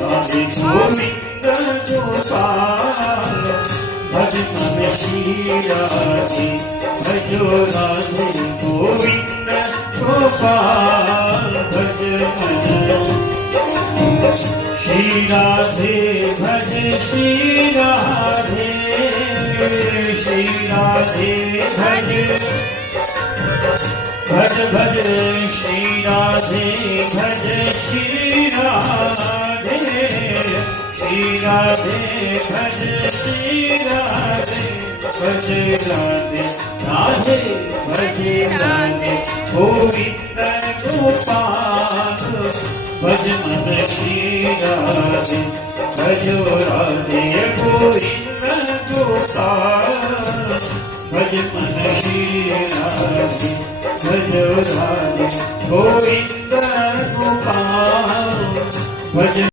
राधे गोविंद गोपाल भज मन श्री राधे भजो राधे गोविंद गोपाल भज मन श्री राधे भज श्री राधे श्री राधे भज भज भज श्री राधे भज श्री राधे श्री राधे भज श्री राधे भज राधे राधे भज राधे गोविंद गोपाल भज मन श्री राधे भजो राधे गोविंद गोपाल भज मन श्री राधे भजो राधे गोविंद गोपाल भज